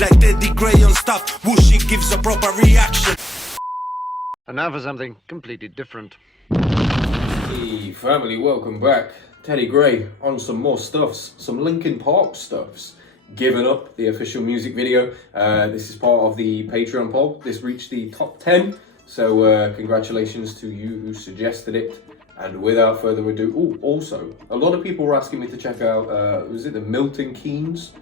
like Teddy Gray on stuff. Whooshy gives a proper reaction. And now for something completely different. Hey family, welcome back. Teddy Gray on some more stuffs, some Linkin stuffs. Given Up, the official music video. This is part of the Patreon poll. This reached the top 10, so congratulations to you who suggested it. And without further ado, also, a lot of people were asking me to check out, was it the Milton Keynes?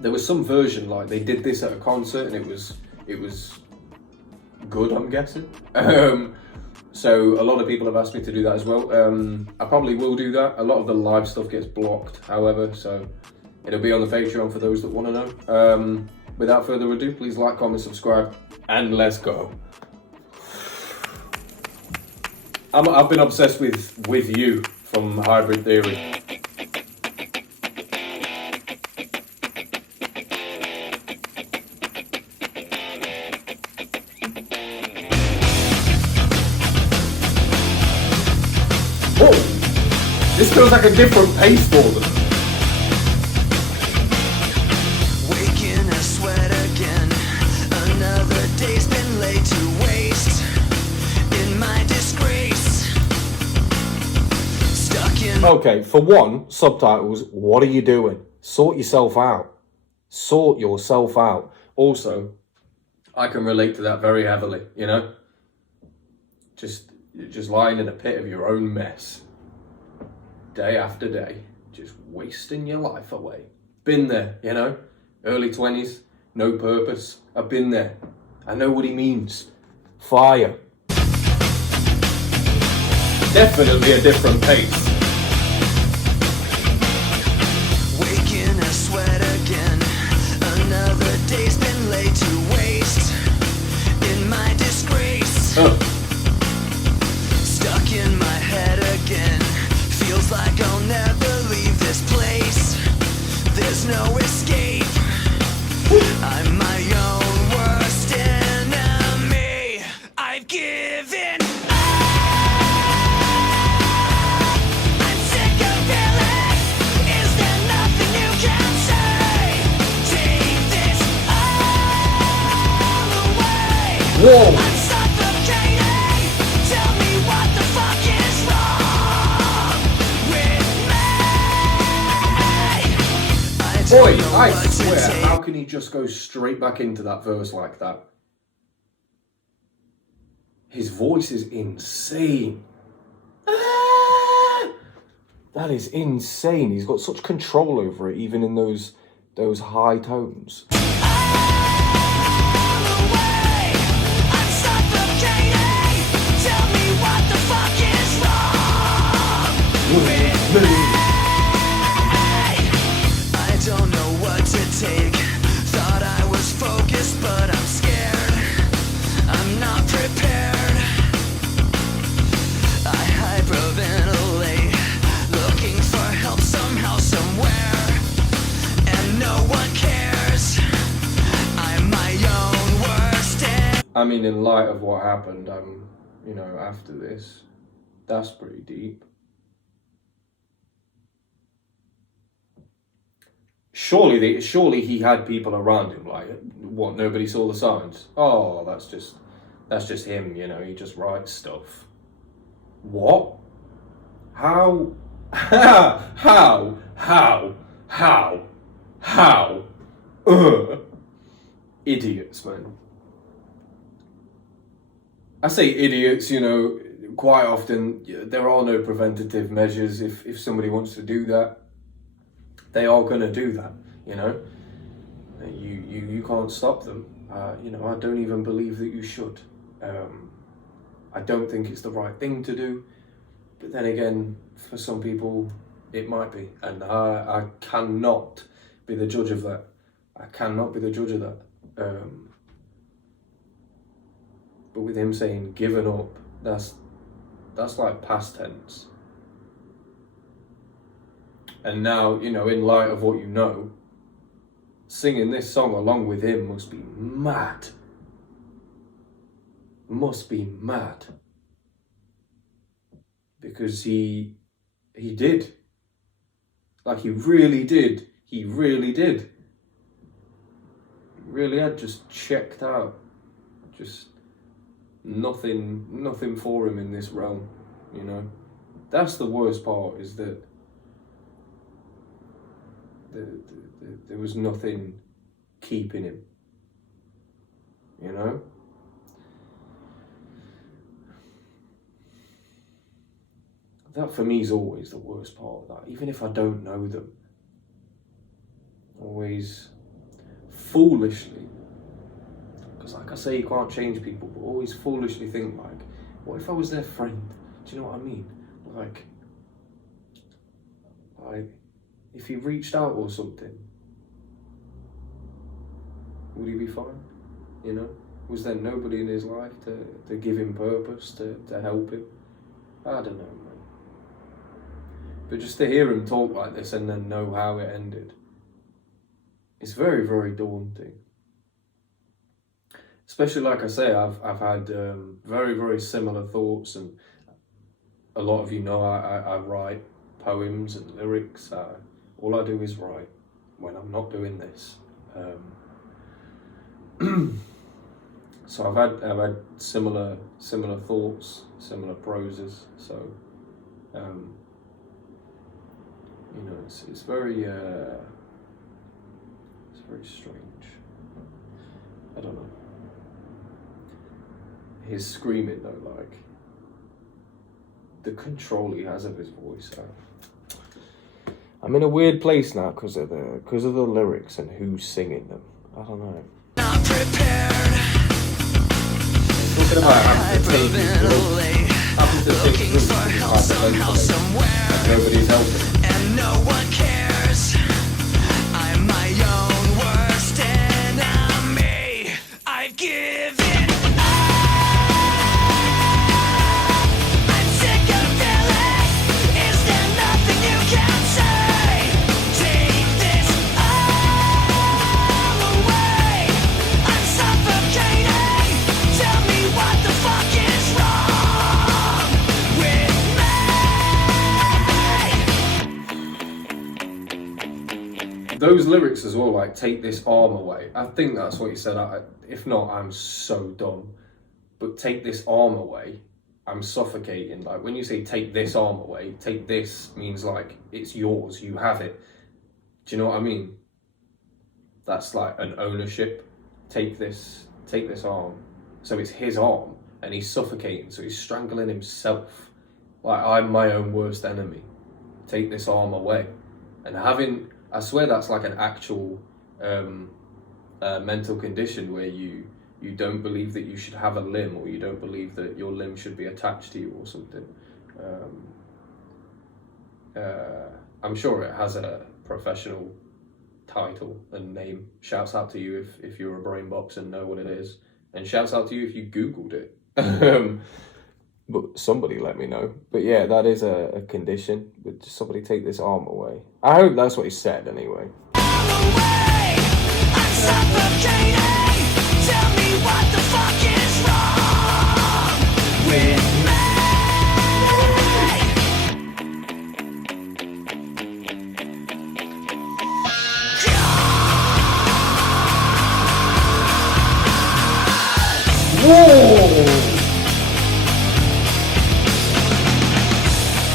There was some version, like they did this at a concert and it was good, I'm guessing. So a lot of people have asked me to do that as well. I probably will do that. A lot of the live stuff gets blocked, however, so it'll be on the Patreon for those that want to know. Without further ado, please like, comment, subscribe, and let's go. I've been obsessed with You from Hybrid Theory. Oh, this feels like a different pace for them. Waking a sweat again. Another day's been laid to waste. In my disgrace. Stuck in. Okay, for one, subtitles, what are you doing? Sort yourself out. Sort yourself out. Also, I can relate to that very heavily, you know? Just lying in a pit of your own mess. Day after day. Just wasting your life away. Been there, you know? Early 20s, no purpose. I've been there. I know what he means. Fire. Definitely a different pace. Waking a sweat again. Another day's been laid to waste. In my disgrace. Stuck in my head again. Feels like I'll never leave this place. There's no escape. I'm my own worst enemy. I've given up. I'm sick of feeling. Is there nothing you can say? Take this all away. Whoa. I'm suffocating. Tell me what the fuck is wrong with me. I don't Boy, know I what to swear, take. how can he just go straight back into that verse like that? His voice is insane. That is insane. He's got such control over it, even in those high tones. I'm suffocating. Tell me what the fuck is wrong with me. I don't know what to take. Thought I was focused, but I'm scared. I'm not prepared. I hyperventilate, looking for help somehow, somewhere, and no one cares. I'm my own worst enemy. I mean, in light of what happened, you know, after this, that's pretty deep. Surely he had people around him, like, what, nobody saw the signs? Oh, that's just him, you know, he just writes stuff. What? How? How? Idiots, man. I say idiots, you know, quite often there are no preventative measures. If somebody wants to do that, they are going to do that, you know. You can't stop them. You know, I don't even believe that you should. I don't think it's the right thing to do. But then again, for some people, it might be. And I cannot be the judge of that. I cannot be the judge of that. But with him saying given up, that's like past tense. And now, you know, in light of what you know, singing this song along with him must be mad. Must be mad. Because he did. Like, he really did. He really did. really had just checked out. Just nothing for him in this realm, you know. That's the worst part, is that there was nothing keeping him, you know. That for me is always the worst part of that. Even if I don't know them, always foolishly, because like I say, you can't change people, but always foolishly think like, what if I was their friend? Do you know what I mean? Like if he reached out or something, would he be fine? You know? Was there nobody in his life to give him purpose, to help him? I don't know, man. But just to hear him talk like this and then know how it ended, it's very, very daunting. Especially, like I say, I've had very, very similar thoughts, and a lot of you know I write poems and lyrics. All I do is write when I'm not doing this. So I've had similar thoughts, similar proses. So you know, it's very strange. I don't know. His screaming though, like the control he has of his voice. I'm in a weird place now because of the lyrics and who's singing them. I don't know. Not prepared. Talking about having to take Looking for help somehow, somewhere, nobody's helping. and no one cares. I'm my own worst enemy. I've given up. I'm sick of feeling. Is there nothing you can say? Take this all away. I'm suffocating. Tell me what the fuck is wrong with me. Those lyrics as well, like take this arm away. I think that's what he said. If not, I'm so dumb. But take this arm away, I'm suffocating. Like when you say take this arm away, take this means like it's yours, you have it. Do you know what I mean? That's like an ownership. Take this arm. So it's his arm and he's suffocating, so he's strangling himself. Like, I'm my own worst enemy. Take this arm away. And I swear that's like an actual mental condition where you don't believe that you should have a limb, or you don't believe that your limb should be attached to you or something. I'm sure it has a professional title and name. Shouts out to you if you're a brain box and know what it is. And shouts out to you if you Googled it. But somebody let me know. But yeah, that is a condition. But just somebody take this arm away. I hope that's what he said anyway. I'm suffocating. Tell me what the fuck is wrong with me. Whoa!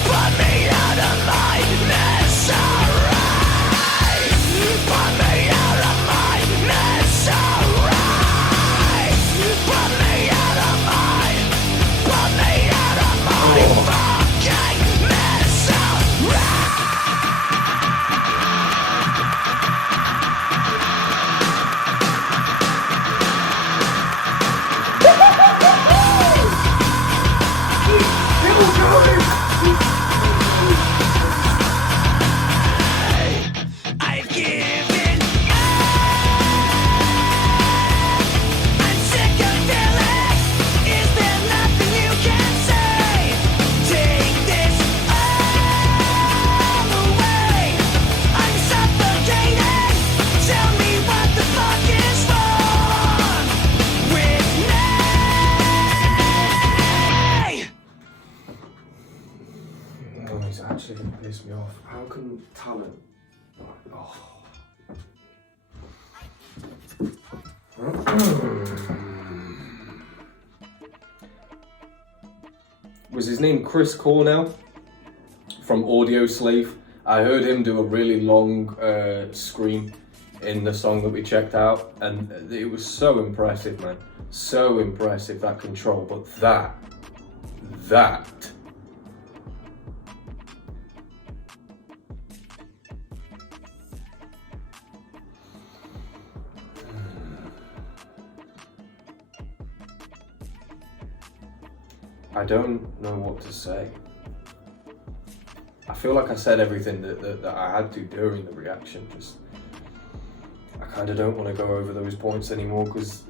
Put me out of my misery. Put me out of my misery. Put me out of my fucking misery. I've given up. I'm sick of feeling. Is there nothing you can say? Take this all away. I'm suffocating. Tell me what the fuck is wrong with me. Oh, he's actually going to piss me off. How can talent... Oh. Was his name Chris Cornell from Audio Slave? I heard him do a really long scream in the song that we checked out, and it was so impressive, man. So impressive, that control. But that I don't know what to say. I feel like I said everything that I had to during the reaction. Just, I kind of don't want to go over those points anymore because,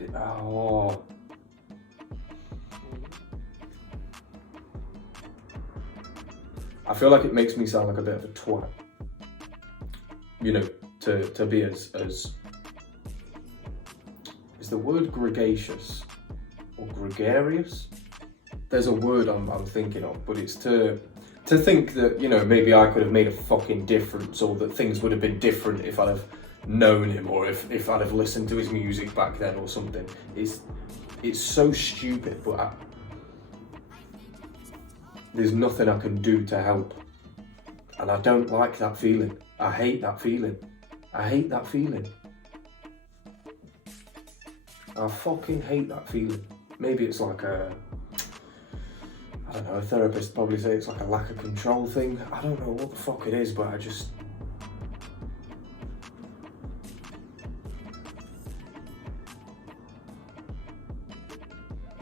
I feel like it makes me sound like a bit of a twat. You know, to be as is the word gregarious or gregarious? There's a word I'm thinking of, but it's to think that, you know, maybe I could have made a fucking difference, or that things would have been different if I'd have known him, or if I'd have listened to his music back then or something. It's so stupid, but there's nothing I can do to help. And I don't like that feeling. I hate that feeling. I hate that feeling. I fucking hate that feeling. Maybe it's like I don't know, a therapist probably say it's like a lack of control thing. I don't know what the fuck it is, but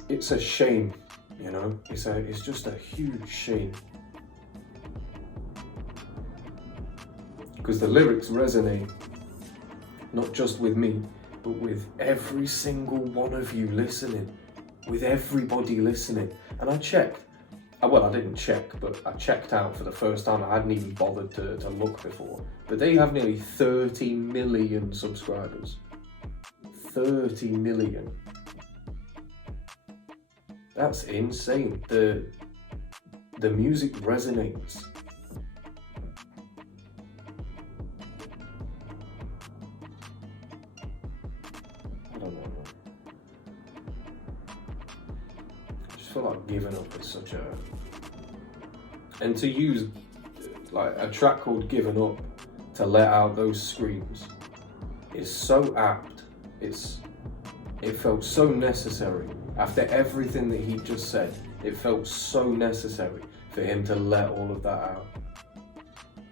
it's a shame, you know? It's just a huge shame. Because the lyrics resonate, not just with me, but with every single one of you listening, with everybody listening. And I checked. Well, I didn't check, but I checked out for the first time. I hadn't even bothered to look before. But they have nearly 30 million subscribers. 30 million. That's insane. The music resonates. I don't know. I just feel like giving up is such a... And to use like a track called Giving Up to let out those screams is so apt. It felt so necessary. After everything that he just said, it felt so necessary for him to let all of that out.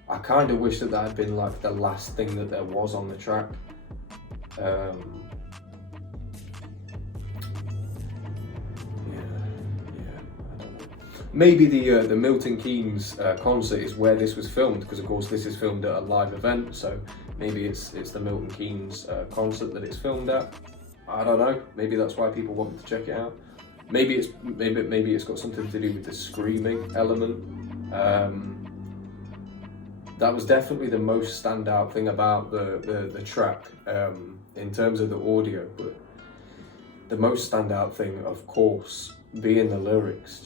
I kind of wish that had been like the last thing that there was on the track. Maybe the Milton Keynes concert is where this was filmed, because of course this is filmed at a live event, so maybe it's the Milton Keynes concert that it's filmed at. I don't know. Maybe that's why people wanted to check it out. Maybe it's got something to do with the screaming element. That was definitely the most standout thing about the track in terms of the audio, but the most standout thing, of course, being the lyrics,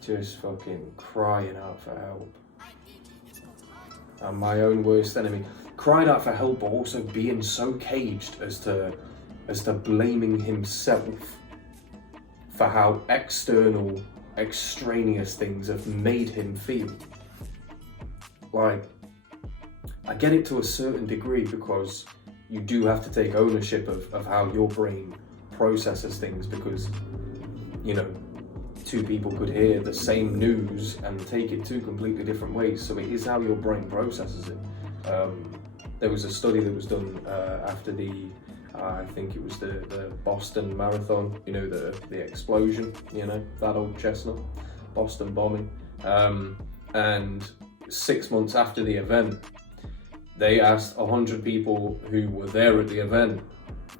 just fucking crying out for help. And my own worst enemy cried out for help, but also being so caged as to blaming himself for how external, extraneous things have made him feel. Like, I get it to a certain degree, because you do have to take ownership of how your brain processes things, because, you know, two people could hear the same news and take it two completely different ways, so it is how your brain processes it. There was a study that was done after I think it was the Boston Marathon, you know, the explosion, you know, that old chestnut, Boston bombing. And 6 months after the event, they asked 100 people who were there at the event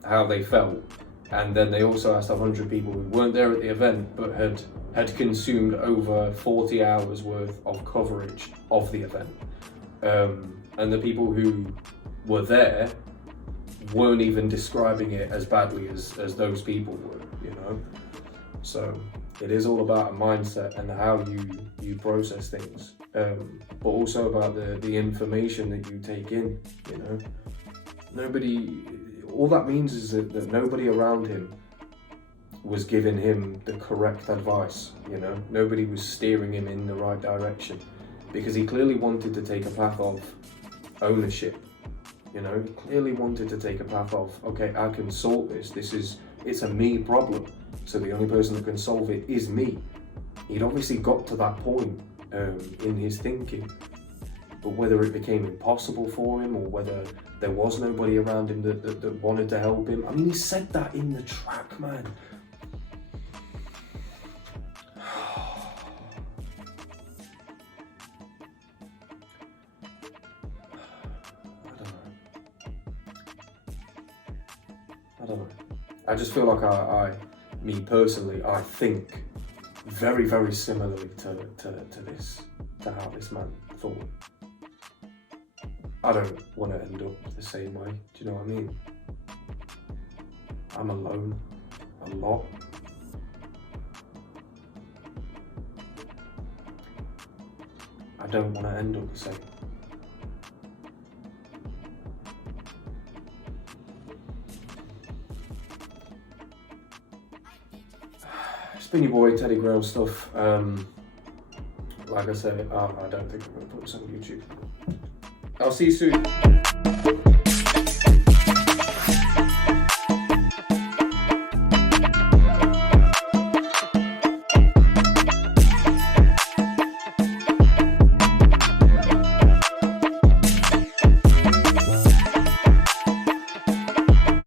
how they felt. And then they also asked 100 people who weren't there at the event, but had consumed over 40 hours worth of coverage of the event. And the people who were there weren't even describing it as badly as those people were, you know? So it is all about a mindset and how you process things, but also about the information that you take in, you know? all that means is that nobody around him was giving him the correct advice, you know? Nobody was steering him in the right direction, because he clearly wanted to take a path of ownership, you know? He clearly wanted to take a path of, okay, I can solve this. It's a me problem, so the only person that can solve it is me. He'd obviously got to that point in his thinking, but whether it became impossible for him or whether there was nobody around him that wanted to help him. I mean, he said that in the track, man. I don't know. I just feel like me personally, I think very, very similarly to how this man thought. I don't want to end up the same way, do you know what I mean? I'm alone a lot. I don't want to end up the same. It's been your boy Teddy Ground stuff. Like I said, I don't think I'm going to put this on YouTube. I'll see you soon.